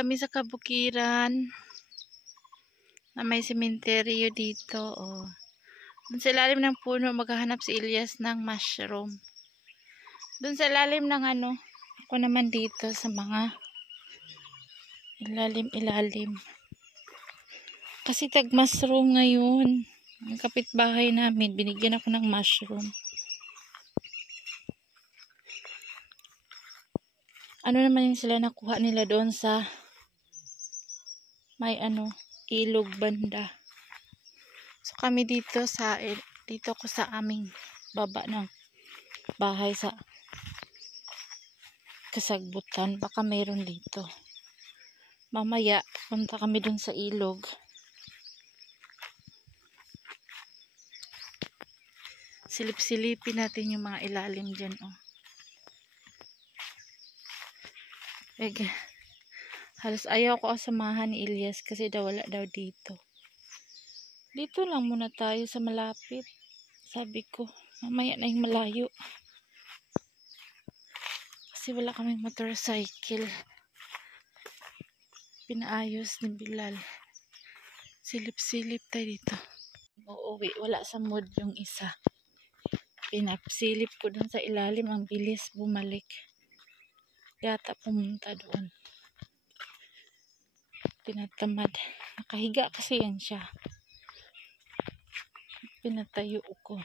kami sa kabukiran na may sementeryo dito. Oh. Doon sa ilalim ng puno, maghahanap si Elias ng mushroom. Doon sa ilalim ng ano, ako naman dito sa mga ilalim. Kasi tag-mushroom ngayon. Ang kapitbahay namin, binigyan ako ng mushroom. Ano naman yung sila nakuha nila doon sa may ano, ilog banda. So kami dito ko sa aming baba ng bahay sa Kasagbutan. Baka mayroon dito. Mamaya, punta kami doon sa ilog. Silip-silipin natin yung mga ilalim dyan, oh. Halos ayaw ko samahan ni Elias kasi wala daw dito. Dito lang muna tayo sa malapit. Sabi ko, mamaya na yung malayo. Kasi wala kaming motorcycle. Pinaayos ni Bilal. Silip-silip tayo dito. Uuwi, wala sa mood yung isa. Pinapsilip ko dun sa ilalim, ang bilis bumalik. Yata pumunta doon. Tinatamad. Nakahiga kasi yan siya. Pinatayo ko.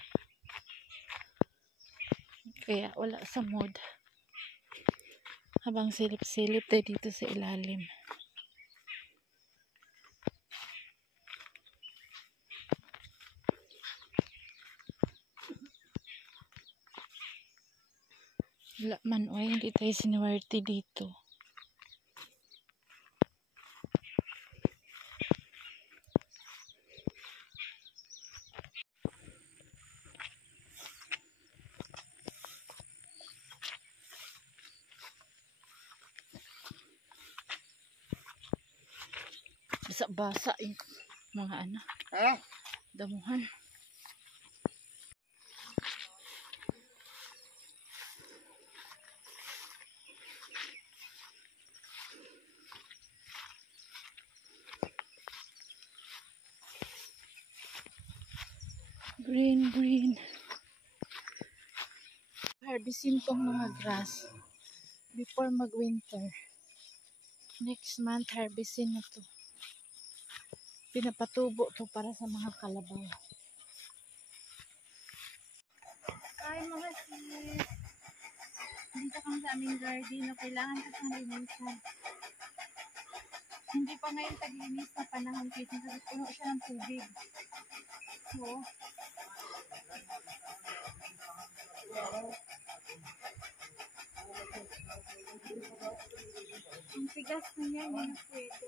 Kaya wala sa mood. Habang silip-silip tayo dito sa ilalim. Wala man, hindi tayo sinuwerte dito. Basa-basa yung mga ano. Damuhan. Green. Harvestin tong mga grass before mag-winter. Next month, harvestin na to. Pinapatubo to para sa mga kalabaw. Ay mga sis, dito kami sa aming garden na kailangan ko siyang linisan. Hindi pa ngayon taglinis na panahon kasi puno siya ng tubig. So, ang tigas na niya, hindi na pwede.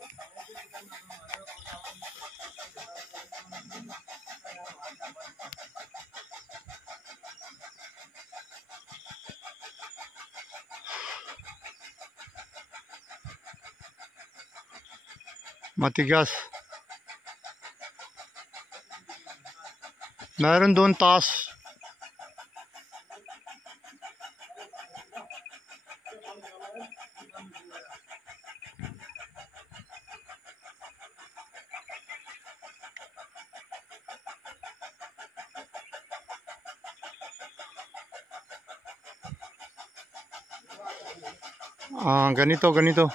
Matigas. Meron doon taas. Ganito.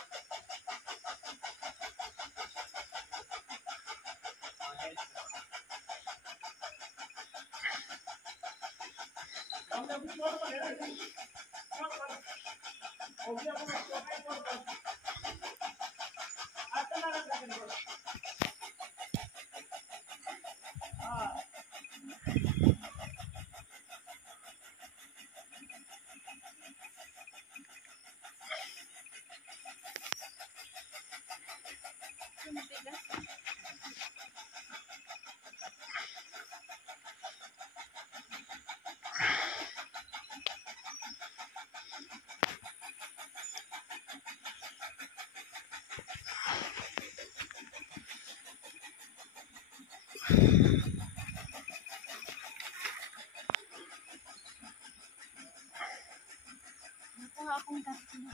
Nakuha akong tatlo.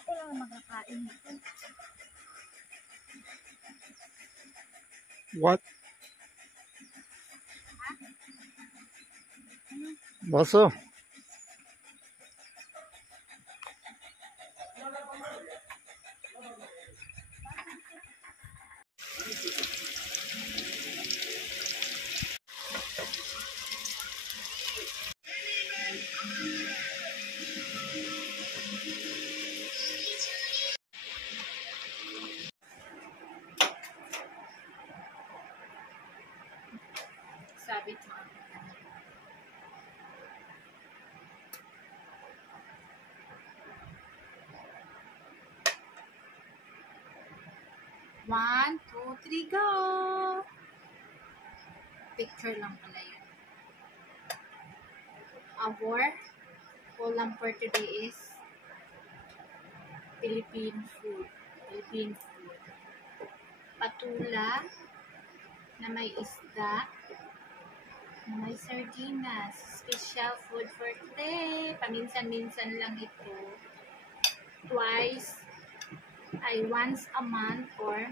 Ako lang makakain nito. What? Baso. Sabit mo. One, two, three, go! Picture lang pala yun. Our ulam for today is Philippine food. Philippine food. Patula na may isda, na may sardinas. Special food for today. Paminsan-minsan lang ito. Twice ay once a month or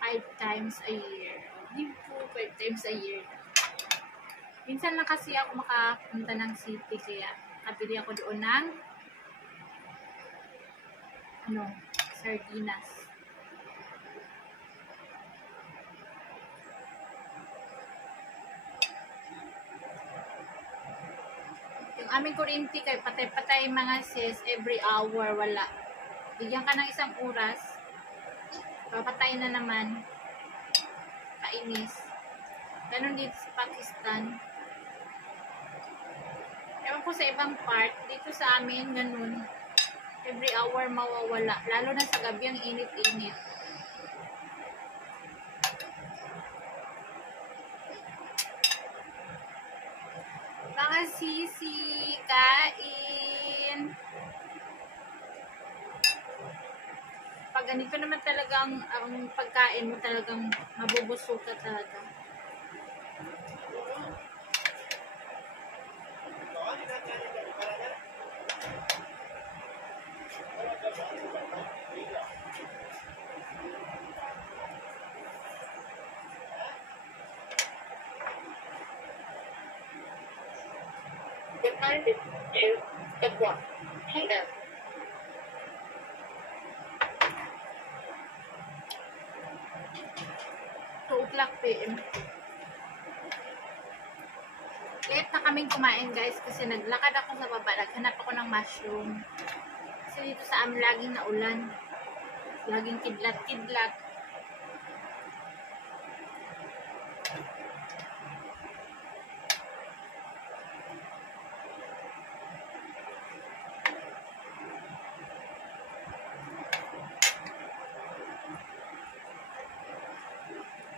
5 times a year. Hindi po 5 times a year. Minsan lang kasi ako makapunta ng city kaya kabili ako doon ng sardinas. Yung aming kuryente kay patay-patay mga sis, every hour wala. Bigyan ka ng isang oras, papatay na naman. Kainis. Ganon dito sa Pakistan. Ewan ko sa ibang part, dito sa amin, ganun. Every hour mawawala. Lalo na sa gabi, ang init-init. Mga sisi, kain. Pag ganito naman talagang ang pagkain mo talagang mabubusog ka talaga. The time is 2 o'clock p.m. PM. Late na kaming kumain guys kasi naglakad ako sa baba. Naghanap ako ng mushroom. Kasi dito sa amin laging naulan. Laging kidlat-kidlat.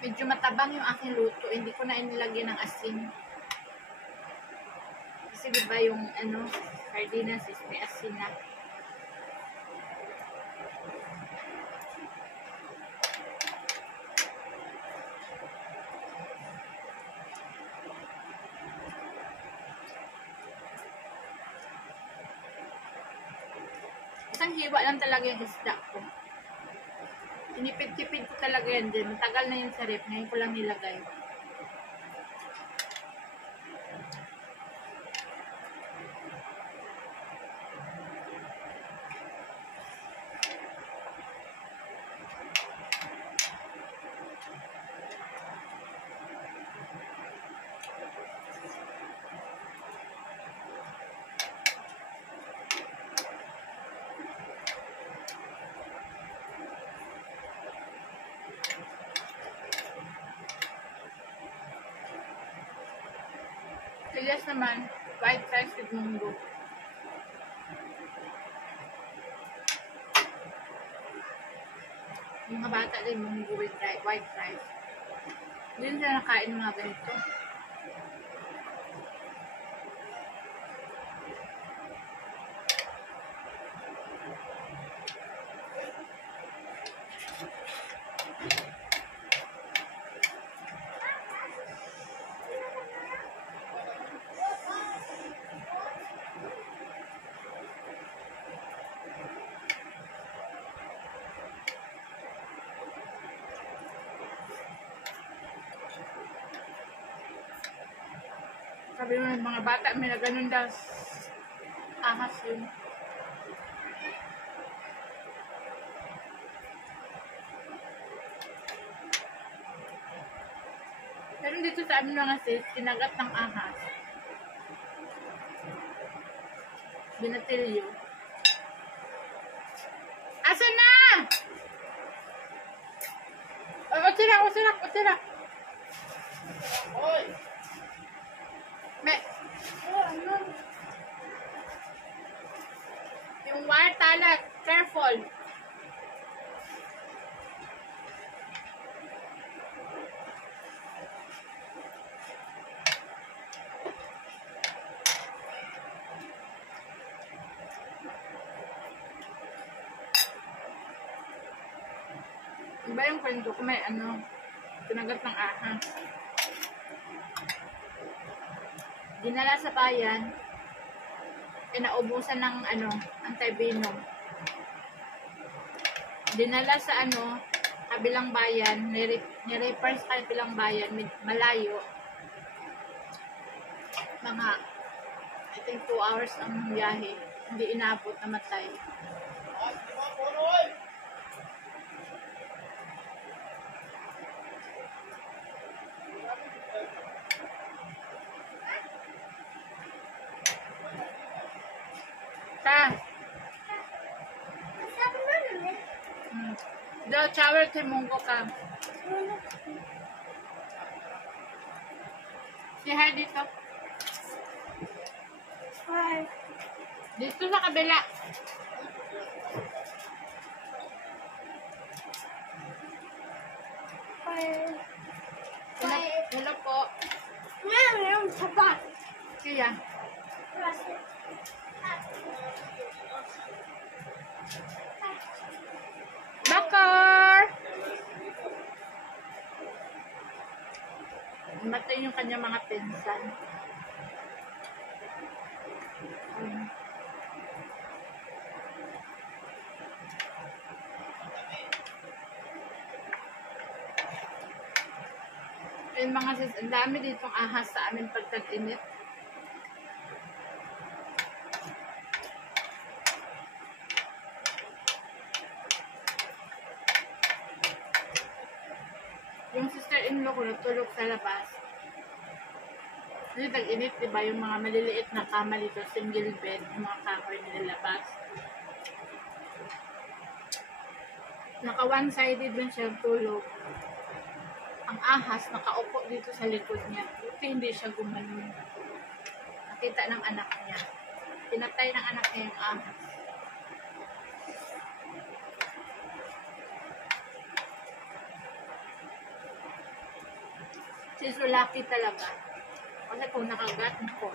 Medyo matabang yung aking luto. Hindi ko na inilagyan ng asin. Kasi diba yung sardinas is may asin na. Isang hiwa lang talaga yung isda ko. Tinipid-tipid ko talaga yan din. Matagal na yun sa rep. Ngayon ko lang nilagay. Elias naman, white rice with munggo. Yung mga bata din, munggo with white rice. Hindi sila nakain mga ganito. Sabi mo ng mga bata, may na ganun daw. Ahas yun. Pero dito sa amin mga sis, kinagat ng ahas. Binatilyo. Asan na? Utira. Oy! Ano? Yung wire talat. Careful. Iba yung kwento ko may kinagat ng ahas. Dinala sa bayan, kinaubusan ng antivenom. Dinala sa kabilang bayan, ni-refer sa kabilang bayan, malayo. Mga, I think 2 hours ang biyahe. Hindi inabot, namatay. Daw shower kay Munggo ka. Si hi dito. Hi. Dito sa kabila. Hi. Hello po. Meron sapat. Siya. Bakar! Matay yung kanyang mga pinsan. Yung mga sis, ang dami ditong ahas sa amin pagtag-init. Yung sister-in-law ko natulog sa labas. Kasi tag-init, diba? Yung mga maliliit na kama dito, single bed, yung mga kahoy nilalabas. Naka one-sided din siya tulog. Ang ahas, nakaupo dito sa likod niya. Buti hindi siya gumanon. Nakita ng anak niya. Pinatay ng anak niya yung ahas. Sisulaki talaga. Kasi kung nakagat ko.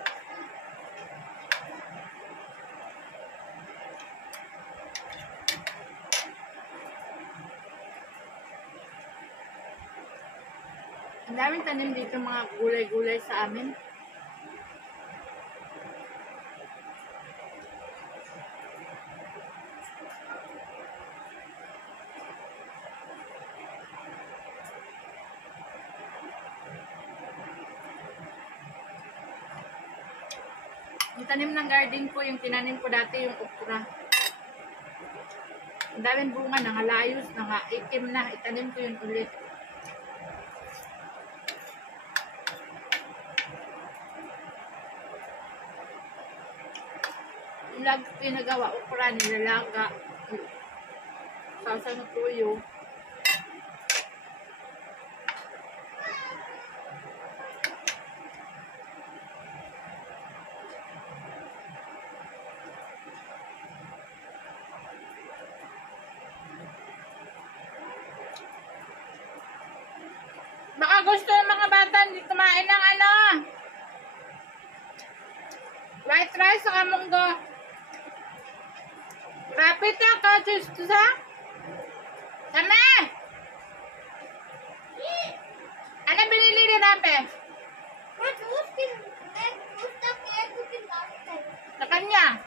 Ang daming tanim dito mga gulay-gulay sa amin. Yung tanim ng garden ko, yung tinanim ko dati, yung okra. Ang daming bunga, nangalayos, nangaitim na. Itanim ko yun ulit. Yung lagi pinagawa, okra, nilalaga. Sasa ng tuyo. Baka gusto ng mga bata hindi kumain ng white rice sa munggo. Rapid na ka, sa? Tama! Ano binili ni Rape? Sa kanya.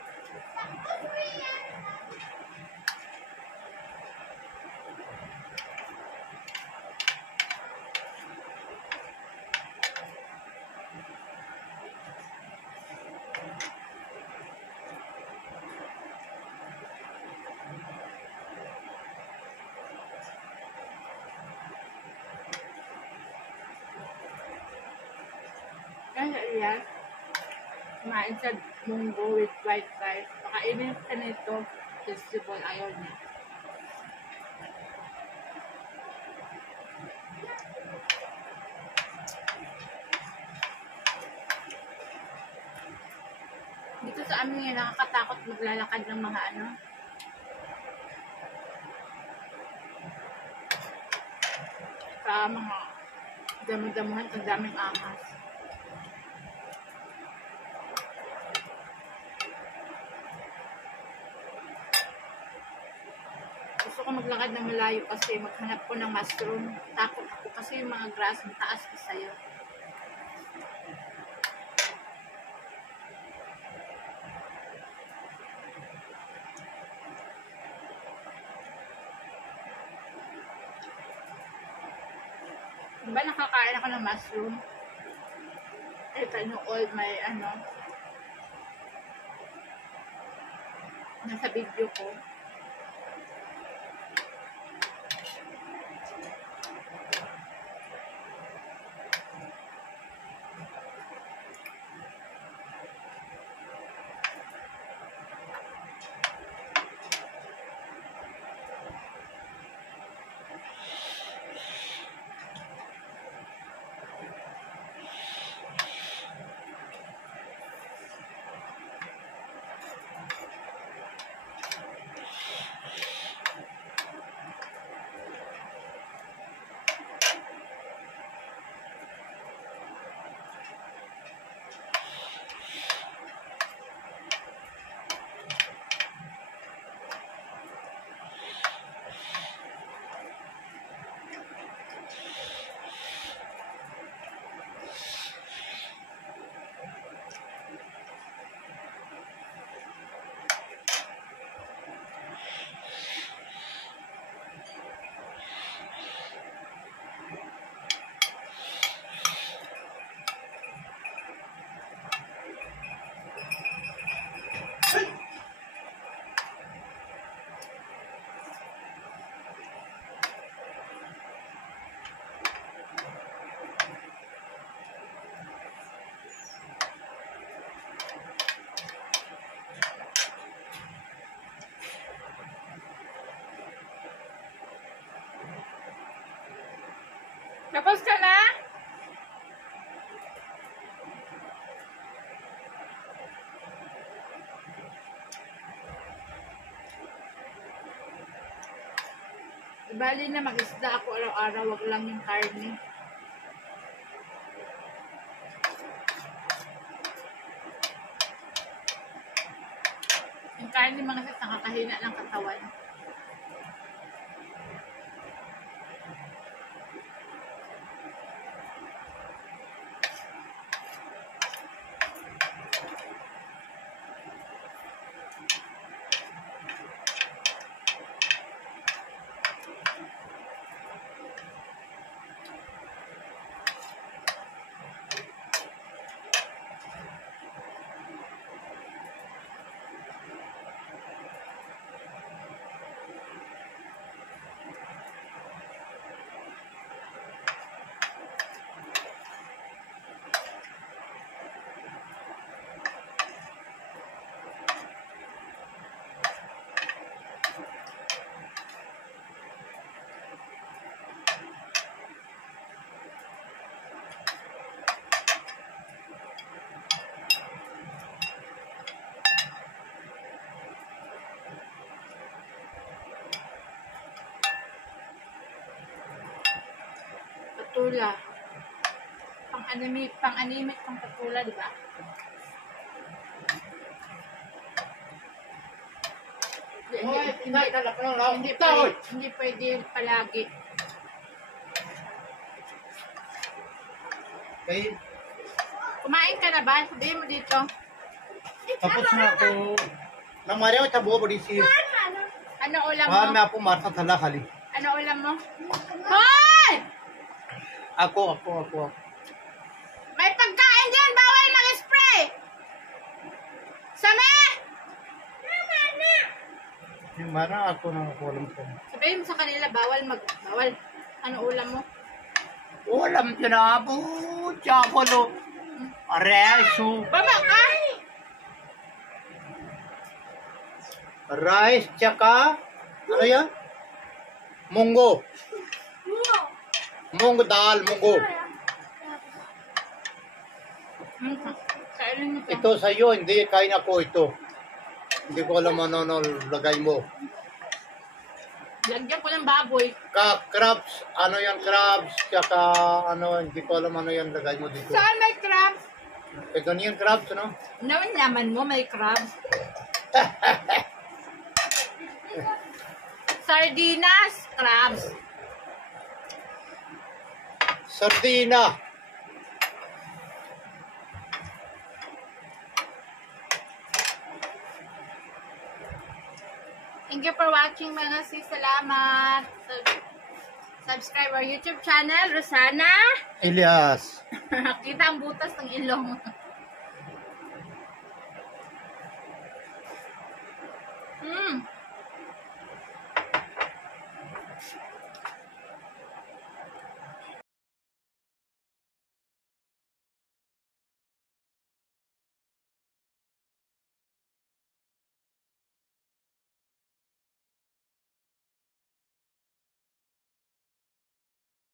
Kaya yan, kumain sa munggo with white rice. Pakainin ka nito, vegetable, ayaw niya. Dito sa amin nakakatakot maglalakad ng mga ano. Sa mga damo-damuhan, ang daming ahas. Gusto ko maglakad ng malayo kasi maghanap ko ng mushroom. Takot ako kasi yung mga grass mataas pa sa'yo. Diba nakakain ako ng mushroom? Ito yung oil may ano. Nasa video ko. Tapos ka na? Bali na mag-isda ako araw-araw, wag lang yung karne. Yung karne mga sis, nakakahina ng katawan. Patula. Pang-animate pang patula, di ba? Hindi pwede palagi. Okay. Kumain ka na ba? Sabihin mo dito. Tapos na ako. Nang Mario, tabo ba di si... Ano ulam mo? Pahami ako marta tala kali. Ano ulam mo? Hoy! Ako. May pagkain dyan! Bawal mag-spray! Same! Yung mara ako nang alam ko. Sabihin mo sa kanila, bawal. Ano ulam mo? Ulam tinabo. Tsapalo. Reso. Baba ka! Rice, tsaka, ano yan? Munggo. Munggo dal, munggo. Kainin mo to. Ito sa'yo, hindi kain ako ito. Hindi ko alam ano lagay mo. Lagyan ko ng baboy. Crabs, ano yan crabs, tsaka ano, hindi ko alam ano yan lagay mo dito. Saan may crabs? Eh, ganyan crabs, ano? Naman naman mo may crabs. Sardinas, crabs. Sardina. Thank you for watching mga sis. Salamat. Subscribe our YouTube channel, Rosana. Elias. Kita ang butas ng ilong.